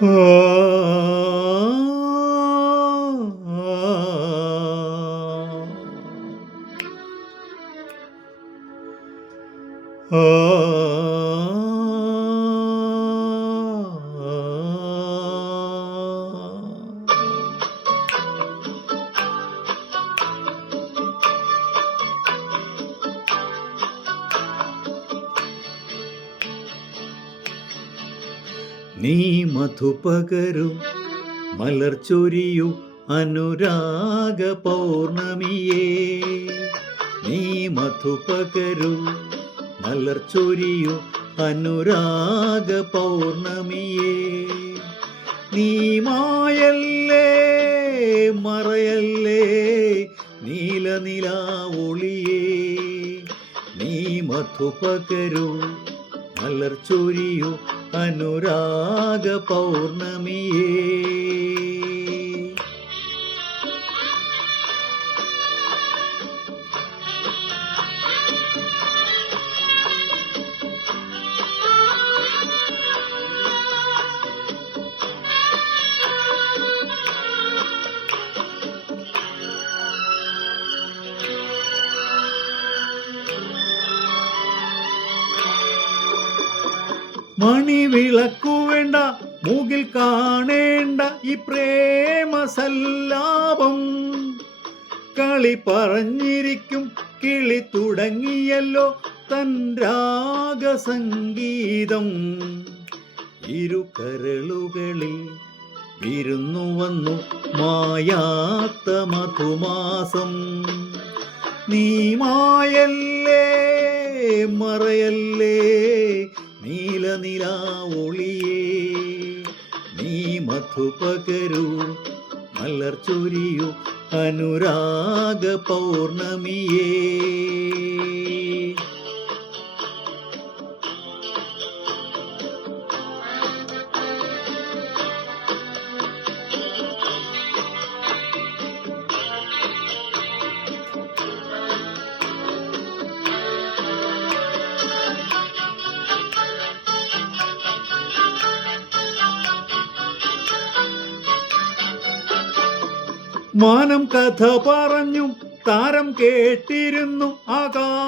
아, 아, 아. നീ മധുപകരു മലർച്ചൊരിയു അനുരാഗ പൗർണമിയേ. നീ മധുപകരു മലർച്ചൊരിയു അനുരാഗ പൗർണമിയേ. നീ മായല്ലേ മറയല്ലേ നീലനിലാ ഒളിയേ. നീ മധുപകരു മലർച്ചൊരിയു അനുരാഗ പൗർണമിയേ. മണിവിളക്കു വേണ്ട മൂകിൽ കാണേണ്ട ഈ പ്രേമ സല്ലാപം കളി പറഞ്ഞിരിക്കും കിളി തുടങ്ങിയല്ലോ തൻ രാഗസംഗീതം. ഇരു കരളുകളിൽ വിരുന്നു വന്നു മായാത്ത മധുമാസം. നീ മായല്ലേ മറയല്ലേ നീല ഒളിയേ. നീ മധുപകരു മലർ ചൊരിയു അനുരാഗ പൗർണമിയേ. മാനം കഥ പറഞ്ഞു താരം കേട്ടിരുന്നു ആകാശമണിയറയിൽ.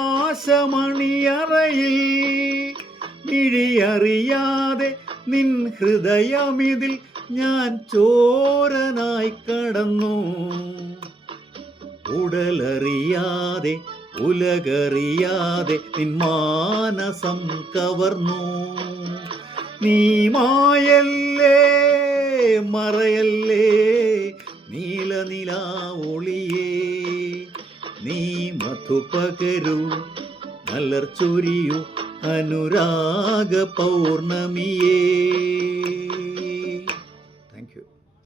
മിഴിയറിയാതെ നിൻ ഹൃദയമിതിൽ ഞാൻ ചോരനായി കടന്നു. ഉടലറിയാതെ ഉലകറിയാതെ നിൻ മാനസം കവർന്നു. നീ മായല്ലേ മറയല്ലേ നീല ഒളിയേ നീ മധുപകരു ചൊരിയു അനുരാഗ പൗർണമിയേ.